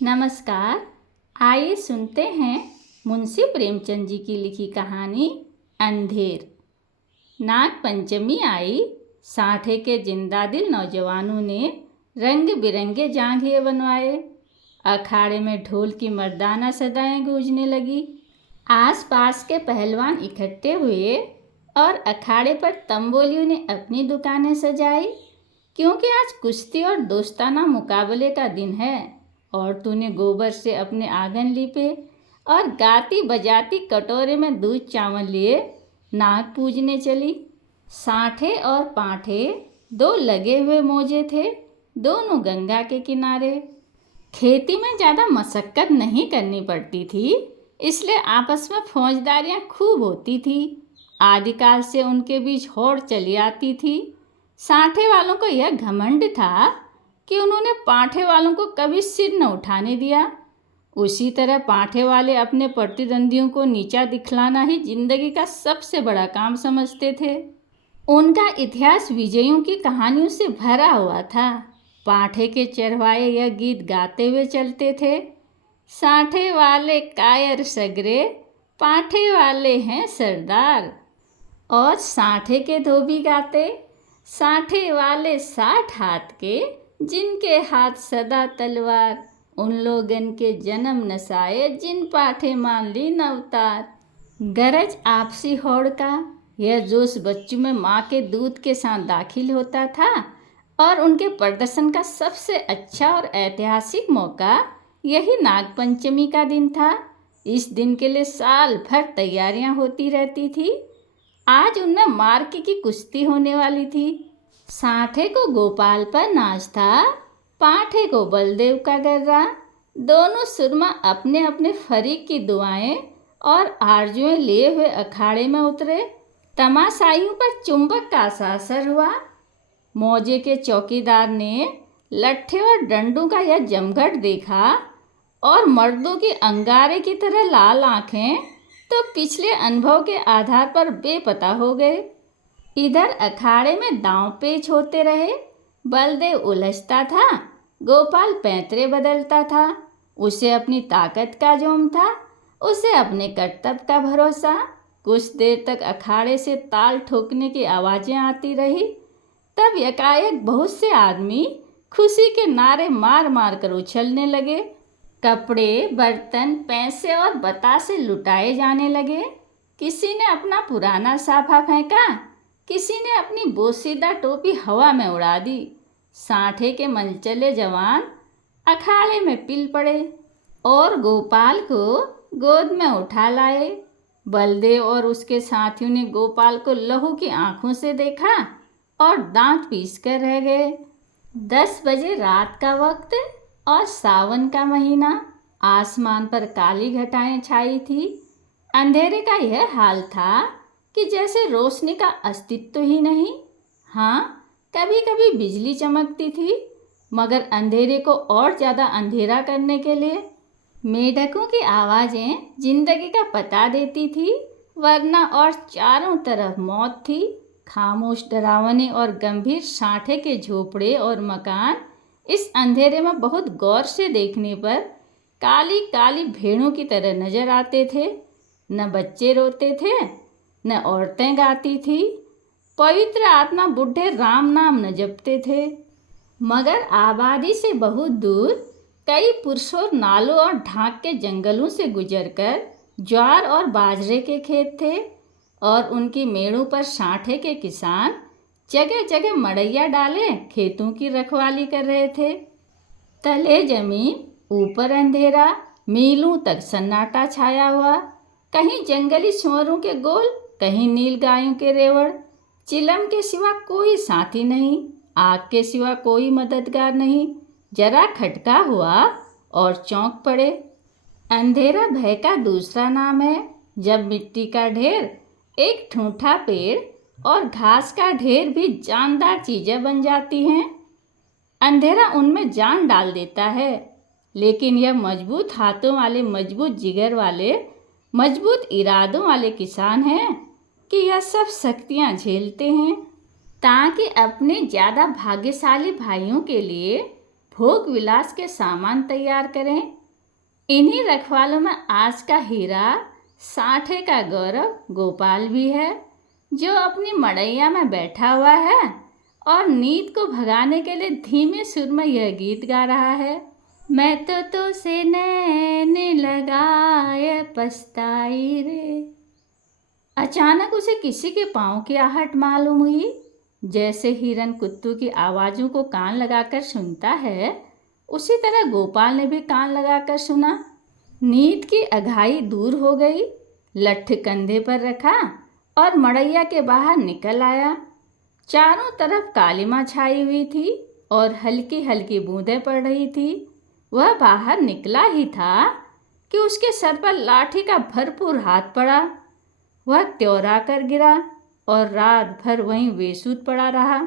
नमस्कार। आइए सुनते हैं मुंशी प्रेमचंद जी की लिखी कहानी अंधेर। नाग पंचमी आई। साठे के जिंदादिल नौजवानों ने रंग बिरंगे जांघिए बनवाए। अखाड़े में ढोल की मर्दाना सदाएं गूंजने लगी। आस पास के पहलवान इकट्ठे हुए और अखाड़े पर तंबोलियों ने अपनी दुकानें सजाई, क्योंकि आज कुश्ती और दोस्ताना मुकाबले का दिन है। औरतों ने गोबर से अपने आंगन लीपे और गाती बजाती कटोरे में दूध चावल लिए नाग पूजने चली। साठे और पाठे दो लगे हुए मौजे थे, दोनों गंगा के किनारे। खेती में ज़्यादा मशक्क़त नहीं करनी पड़ती थी, इसलिए आपस में फौजदारियाँ खूब होती थी। आदिकाल से उनके बीच होड़ चली आती थी। साठे वालों को यह घमंड था कि उन्होंने पाठे वालों को कभी सिर न उठाने दिया। उसी तरह पाठे वाले अपने प्रतिद्वंदियों को नीचा दिखलाना ही जिंदगी का सबसे बड़ा काम समझते थे। उनका इतिहास विजयों की कहानियों से भरा हुआ था। पाठे के चरवाहे यह गीत गाते हुए चलते थे, साठे वाले कायर सगरे, पाठे वाले हैं सरदार। और साठे के धोबी गाते, साठे वाले 60 हाथ के, जिनके हाथ सदा तलवार, उन लोगन के जन्म नसाए, जिन पाठे मान ली नवतार। गरज आपसी होड़ का यह जोश बच्चों में माँ के दूध के साथ दाखिल होता था, और उनके प्रदर्शन का सबसे अच्छा और ऐतिहासिक मौका यही नागपंचमी का दिन था। इस दिन के लिए साल भर तैयारियां होती रहती थी। आज उनमें मार्के की कुश्ती होने वाली थी। साठे को गोपाल पर नाच था, पाठे को बलदेव का गर्रा। दोनों सुरमा अपने अपने फरीक की दुआएं और आरजुएं लिए हुए अखाड़े में उतरे। तमाशाइयों पर चुंबक का सा असर हुआ। मौजे के चौकीदार ने लट्ठे और डंडों का यह जमघट देखा और मर्दों की अंगारे की तरह लाल आंखें तो पिछले अनुभव के आधार पर बेपता हो गए। इधर अखाड़े में दांव पेच होते रहे। बलदेव उलझता था, गोपाल पैंतरे बदलता था। उसे अपनी ताकत का जोम था, उसे अपने कर्तव्य का भरोसा। कुछ देर तक अखाड़े से ताल ठोकने की आवाज़ें आती रही। तब एकाएक बहुत से आदमी खुशी के नारे मार मार कर उछलने लगे। कपड़े, बर्तन, पैसे और बतासे लुटाए जाने लगे। किसी ने अपना पुराना साफा फेंका, किसी ने अपनी बोसीदा टोपी हवा में उड़ा दी। साठे के मनचले जवान अखाड़े में पिल पड़े और गोपाल को गोद में उठा लाए। बलदेव और उसके साथियों ने गोपाल को लहू की आंखों से देखा और दांत पीस कर रह गए। 10 बजे रात का वक्त और सावन का महीना। आसमान पर काली घटाएं छाई थी। अंधेरे का यह हाल था कि जैसे रोशनी का अस्तित्व ही नहीं। हाँ, कभी कभी बिजली चमकती थी, मगर अंधेरे को और ज़्यादा अंधेरा करने के लिए मेढकों की आवाज़ें जिंदगी का पता देती थी, वरना और चारों तरफ मौत थी। खामोश, डरावने और गंभीर साठे के झोपड़े और मकान इस अंधेरे में बहुत गौर से देखने पर काली काली भेड़ों की तरह नजर आते थे। न बच्चे रोते थे, न औरतें गाती थी। पवित्र आत्मा बुढ़े राम नाम न जपते थे। मगर आबादी से बहुत दूर कई पुरसोर नालों और ढाक के जंगलों से गुजरकर ज्वार और बाजरे के खेत थे, और उनकी मेड़ों पर साठे के किसान जगह जगह मड़ैया डाले खेतों की रखवाली कर रहे थे। तले जमीन, ऊपर अंधेरा, मीलों तक सन्नाटा छाया हुआ। कहीं जंगली सुअरों के गोल, कहीं नील गायों के रेवड़। चिलम के सिवा कोई साथी नहीं, आग के सिवा कोई मददगार नहीं। जरा खटका हुआ और चौंक पड़े। अंधेरा भय का दूसरा नाम है। जब मिट्टी का ढेर, एक ठूंठा पेड़ और घास का ढेर भी जानदार चीजें बन जाती हैं, अंधेरा उनमें जान डाल देता है। लेकिन यह मजबूत हाथों वाले, मजबूत जिगर वाले, मजबूत इरादों वाले किसान हैं कि यह सब शक्तियाँ झेलते हैं, ताकि अपने ज़्यादा भाग्यशाली भाइयों के लिए भोग विलास के सामान तैयार करें। इन्हीं रखवालों में आज का हीरा, साठे का गौरव गोपाल भी है, जो अपनी मड़ैया में बैठा हुआ है और नींद को भगाने के लिए धीमे सुर में यह गीत गा रहा है। मैं तो से नैन लगाए पछताई रे। अचानक उसे किसी के पाँव की आहट मालूम हुई। जैसे हिरन कुत्तू की आवाज़ों को कान लगाकर सुनता है, उसी तरह गोपाल ने भी कान लगाकर सुना। नींद की अघाई दूर हो गई। लठ कंधे पर रखा और मड़ैया के बाहर निकल आया। चारों तरफ कालिमा छाई हुई थी और हल्की हल्की बूंदें पड़ रही थी। वह बाहर निकला ही था कि उसके सर पर लाठी का भरपूर हाथ पड़ा। वह त्योरा कर गिरा और रात भर वहीं बेसुध पड़ा रहा।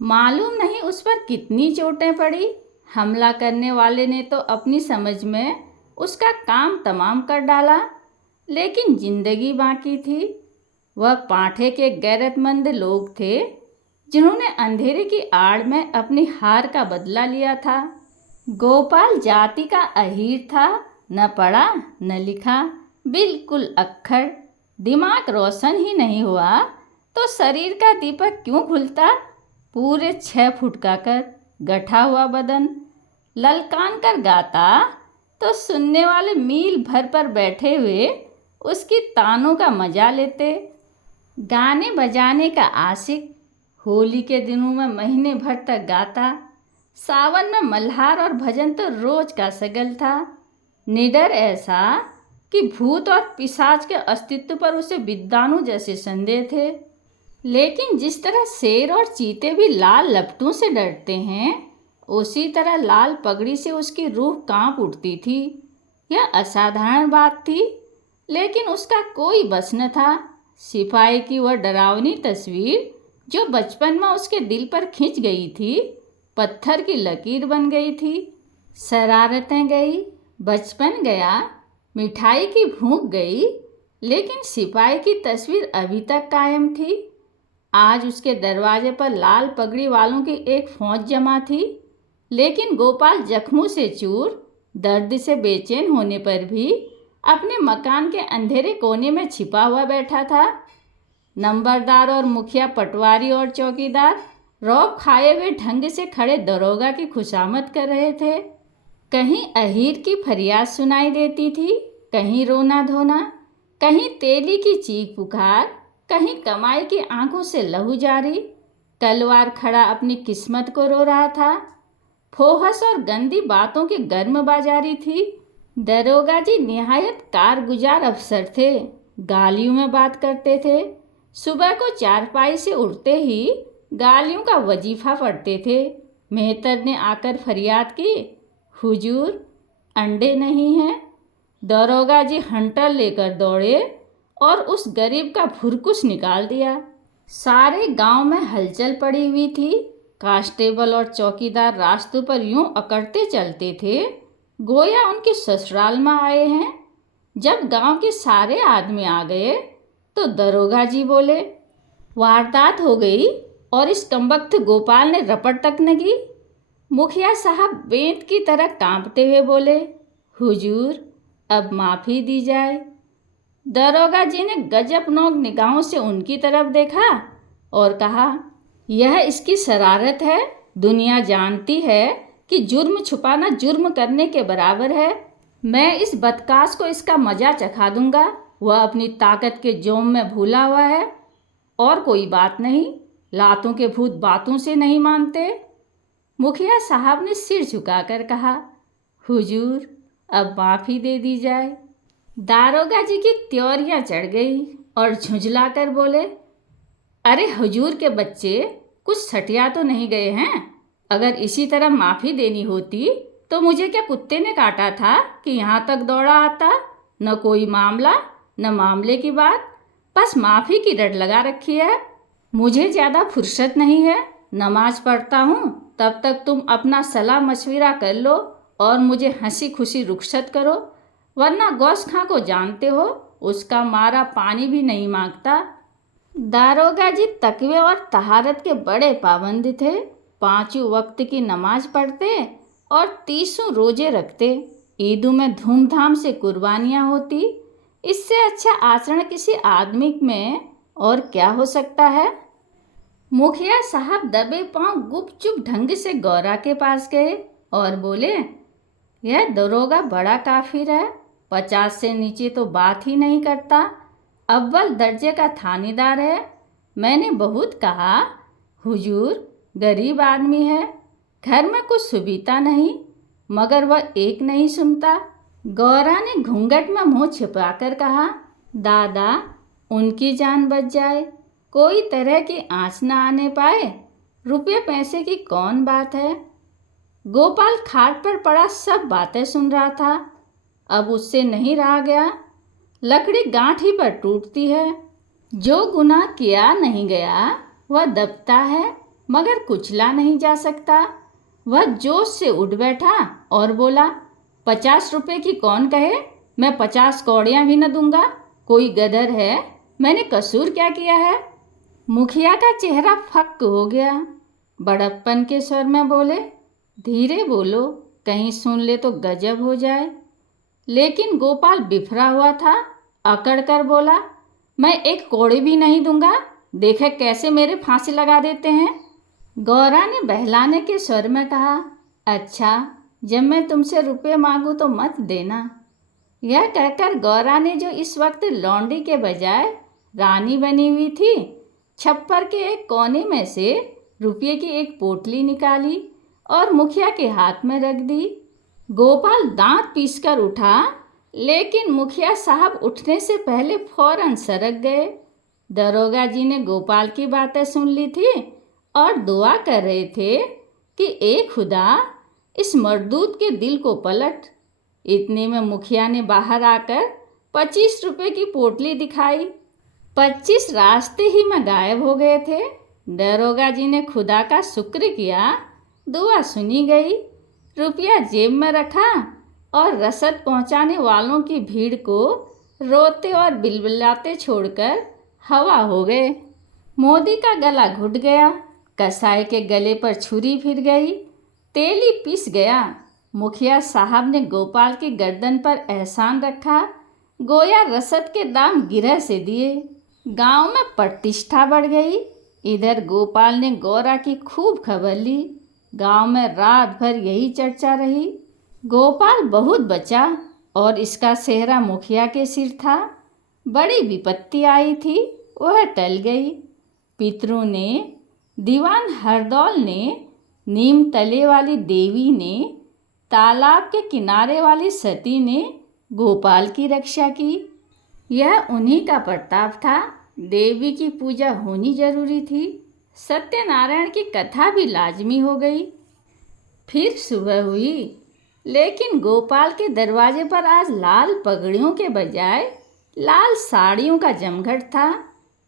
मालूम नहीं उस पर कितनी चोटें पड़ी। हमला करने वाले ने तो अपनी समझ में उसका काम तमाम कर डाला, लेकिन जिंदगी बाकी थी। वह पांठे के गैरतमंद लोग थे जिन्होंने अंधेरे की आड़ में अपनी हार का बदला लिया था। गोपाल जाति का अहीर था, न पढ़ा न लिखा, बिल्कुल अक्खड़। दिमाग रोशन ही नहीं हुआ तो शरीर का दीपक क्यों खुलता। पूरे 6 फुट का कर गठा हुआ बदन, ललकान कर गाता तो सुनने वाले मील भर पर बैठे हुए उसकी तानों का मजा लेते। गाने बजाने का आशिक, होली के दिनों में महीने भर तक गाता। सावन में मल्हार और भजन तो रोज का सगल था। निडर ऐसा कि भूत और पिशाच के अस्तित्व पर उसे विद्वानों जैसे संदेह थे। लेकिन जिस तरह शेर और चीते भी लाल लपटों से डरते हैं, उसी तरह लाल पगड़ी से उसकी रूह कांप उठती थी। यह असाधारण बात थी, लेकिन उसका कोई बस न था। सिपाही की वह डरावनी तस्वीर जो बचपन में उसके दिल पर खिंच गई थी, पत्थर की लकीर बन गई थी। शरारतें गई, बचपन गया, मिठाई की भूख गई, लेकिन सिपाही की तस्वीर अभी तक कायम थी। आज उसके दरवाजे पर लाल पगड़ी वालों की एक फौज जमा थी, लेकिन गोपाल जख्मों से चूर, दर्द से बेचैन होने पर भी अपने मकान के अंधेरे कोने में छिपा हुआ बैठा था। नंबरदार और मुखिया, पटवारी और चौकीदार रौब खाए हुए ढंग से खड़े दरोगा की खुशामद कर रहे थे। कहीं अहीर की फरियाद सुनाई देती थी, कहीं रोना धोना, कहीं तेली की चीख पुकार, कहीं कमाई की आंखों से लहू जारी। तलवार खड़ा अपनी किस्मत को रो रहा था। फोहस और गंदी बातों की गर्म बाजारी थी। दरोगा जी निहायत कारगुजार अफसर थे। गालियों में बात करते थे। सुबह को चारपाई से उठते ही गालियों का वजीफा पढ़ते थे। मेहतर ने आकर फरियाद की, हुजूर अंडे नहीं हैं। दरोगा जी हंटर लेकर दौड़े और उस गरीब का भुरकुस निकाल दिया। सारे गांव में हलचल पड़ी हुई थी। कांस्टेबल और चौकीदार रास्तों पर यूं अकड़ते चलते थे गोया उनके ससुराल में आए हैं। जब गांव के सारे आदमी आ गए तो दरोगा जी बोले, वारदात हो गई और इस कमबख्त गोपाल ने रपट तक न की। मुखिया साहब बेंत की तरह कांपते हुए बोले, हुजूर अब माफ़ी दी जाए। दरोगा जी ने गजबनोक निगाहों से उनकी तरफ देखा और कहा, यह इसकी शरारत है। दुनिया जानती है कि जुर्म छुपाना जुर्म करने के बराबर है। मैं इस बदकास को इसका मजा चखा दूंगा। वह अपनी ताकत के जोम में भूला हुआ है। और कोई बात नहीं, लातों के भूत बातों से नहीं मानते। मुखिया साहब ने सिर झुकाकर कहा, हुजूर अब माफ़ी दे दी जाए। दारोगा जी की त्योरियां चढ़ गई और झुंझलाकर बोले, अरे हुजूर के बच्चे, कुछ सटिया तो नहीं गए हैं? अगर इसी तरह माफ़ी देनी होती तो मुझे क्या कुत्ते ने काटा था कि यहाँ तक दौड़ा आता? न कोई मामला न मामले की बात, बस माफ़ी की रट लगा रखी है। मुझे ज़्यादा फुर्सत नहीं है, नमाज पढ़ता हूँ। तब तक तुम अपना सलाह मशविरा कर लो और मुझे हंसी खुशी रुखसत करो, वरना गौस खां को जानते हो, उसका मारा पानी भी नहीं मांगता। दारोगा जी तकवे और तहारत के बड़े पाबंद थे। 5 वक्त की नमाज पढ़ते और 30 रोजे रखते, ईदों में धूमधाम से कुर्बानियाँ होती। इससे अच्छा आचरण किसी आदमी में और क्या हो सकता है। मुखिया साहब दबे पांव गुपचुप ढंग से गौरा के पास गए और बोले, यह दरोगा बड़ा काफिर है, 50 से नीचे तो बात ही नहीं करता, अव्वल दर्जे का थानेदार है। मैंने बहुत कहा, हुजूर गरीब आदमी है, घर में कुछ सुविधा नहीं, मगर वह एक नहीं सुनता। गौरा ने घूंघट में मुंह छिपाकर कहा, दादा उनकी जान बच जाए, कोई तरह की आँच न आने पाए, रुपये पैसे की कौन बात है। गोपाल खाट पर पड़ा सब बातें सुन रहा था। अब उससे नहीं रहा गया। लकड़ी गांठ ही पर टूटती है। जो गुनाह किया नहीं गया वह दबता है, मगर कुचला नहीं जा सकता। वह जोश से उठ बैठा और बोला, 50 रुपये की कौन कहे, मैं 50 कौड़ियाँ भी न दूंगा। कोई गदर है, मैंने कसूर क्या किया है। मुखिया का चेहरा फक्क हो गया। बड़प्पन के स्वर में बोले, धीरे बोलो, कहीं सुन ले तो गजब हो जाए। लेकिन गोपाल बिफरा हुआ था, अकड़ कर बोला, मैं एक कौड़ी भी नहीं दूंगा, देखे कैसे मेरे फांसी लगा देते हैं। गौरा ने बहलाने के स्वर में कहा, अच्छा जब मैं तुमसे रुपये मांगू तो मत देना। यह कहकर गौरा ने, जो इस वक्त लौंडी के बजाय रानी बनी हुई थी, छप्पर के एक कोने में से रुपये की एक पोटली निकाली और मुखिया के हाथ में रख दी। गोपाल दांत पीसकर उठा, लेकिन मुखिया साहब उठने से पहले फौरन सरक गए। दरोगा जी ने गोपाल की बातें सुन ली थी और दुआ कर रहे थे कि ए खुदा, इस मर्दूद के दिल को पलट। इतने में मुखिया ने बाहर आकर 25 रुपये की पोटली दिखाई। 25 रास्ते ही में गायब हो गए थे। दरोगा जी ने खुदा का शुक्र किया, दुआ सुनी गई। रुपया जेब में रखा और रसद पहुंचाने वालों की भीड़ को रोते और बिलबिलाते छोड़कर हवा हो गए। मोदी का गला घुट गया, कसाई के गले पर छुरी फिर गई, तेली पिस गया। मुखिया साहब ने गोपाल की गर्दन पर एहसान रखा, गोया रसद के दाम गिरह से दिए। गांव में प्रतिष्ठा बढ़ गई। इधर गोपाल ने गौरा की खूब खबर ली। गांव में रात भर यही चर्चा रही। गोपाल बहुत बचा और इसका सेहरा मुखिया के सिर था। बड़ी विपत्ति आई थी, वह टल गई। पितरों ने, दीवान हरदौल ने, नीम तले वाली देवी ने, तालाब के किनारे वाली सती ने गोपाल की रक्षा की। यह उन्हीं का प्रताप था। देवी की पूजा होनी जरूरी थी। सत्यनारायण की कथा भी लाजमी हो गई। फिर सुबह हुई, लेकिन गोपाल के दरवाजे पर आज लाल पगड़ियों के बजाय लाल साड़ियों का जमघट था।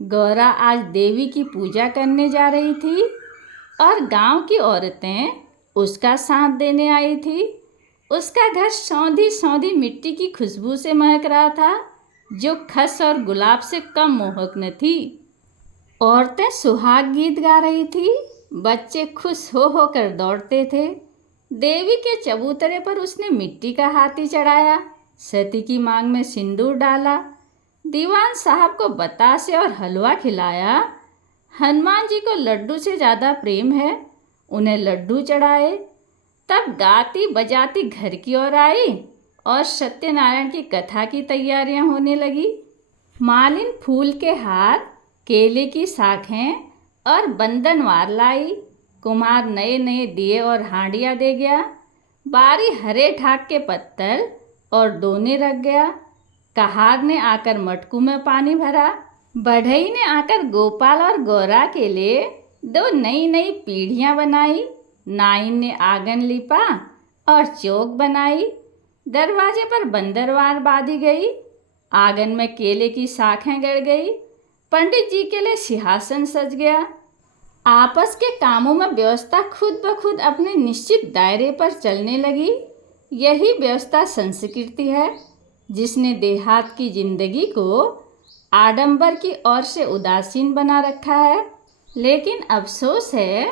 गौरा आज देवी की पूजा करने जा रही थी और गांव की औरतें उसका साथ देने आई थी। उसका घर सौंधी सौंधी मिट्टी की खुशबू से महक रहा था, जो खस और गुलाब से कम मोहक न थी। औरतें सुहाग गीत गा रही थी, बच्चे खुश हो होकर दौड़ते थे। देवी के चबूतरे पर उसने मिट्टी का हाथी चढ़ाया, सती की मांग में सिंदूर डाला, दीवान साहब को बतासे और हलवा खिलाया। हनुमान जी को लड्डू से ज़्यादा प्रेम है, उन्हें लड्डू चढ़ाए। तब गाती बजाती घर की ओर आई और सत्यनारायण की कथा की तैयारियां होने लगी। मालिन फूल के हार, केले की शाखें और बंधनवार लाई। कुम्हार नए नए दिए और हांडियाँ दे गया। बारी हरे ठाक के पत्तल और दोने रख गया। कहार ने आकर मटकू में पानी भरा। बढ़ई ने आकर गोपाल और गौरा के लिए 2 नई नई पीढ़ियाँ बनाई। नाइन ने आंगन लिपा और चौक बनाई। दरवाजे पर बंदरवार बांधी गई। आंगन में केले की शाखें गड़ गई। पंडित जी के लिए सिंहासन सज गया। आपस के कामों में व्यवस्था खुद ब खुद अपने निश्चित दायरे पर चलने लगी। यही व्यवस्था संस्कृति है, जिसने देहात की जिंदगी को आडंबर की ओर से उदासीन बना रखा है। लेकिन अफसोस है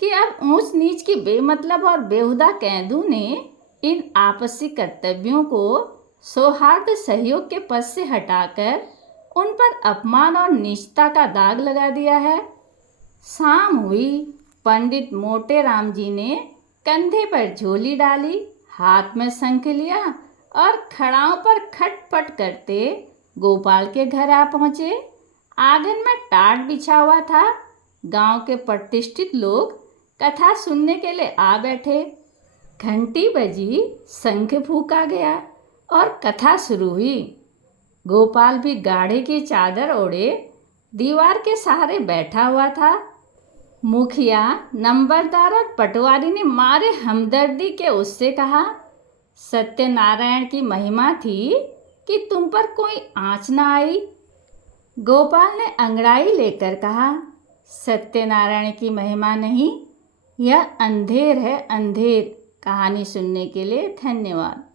कि अब ऊंच नीच की बेमतलब और बेहुदा कैदों ने इन आपसी कर्तव्यों को सौहार्द सहयोग के पद से हटाकर उन पर अपमान और नीचता का दाग लगा दिया है। शाम हुई। पंडित मोटे राम जी ने कंधे पर झोली डाली, हाथ में शंख लिया और खड़ाओं पर खटपट करते गोपाल के घर आ पहुंचे। आंगन में टाट बिछा हुआ था। गांव के प्रतिष्ठित लोग कथा सुनने के लिए आ बैठे। घंटी बजी, शंख फूंका गया और कथा शुरू हुई। गोपाल भी गाढ़े की चादर ओढ़े दीवार के सहारे बैठा हुआ था। मुखिया, नंबरदार और पटवारी ने मारे हमदर्दी के उससे कहा, सत्यनारायण की महिमा थी कि तुम पर कोई आँच न आई। गोपाल ने अंगड़ाई लेकर कहा, सत्यनारायण की महिमा नहीं, यह अंधेर है, अंधेर। कहानी सुनने के लिए धन्यवाद।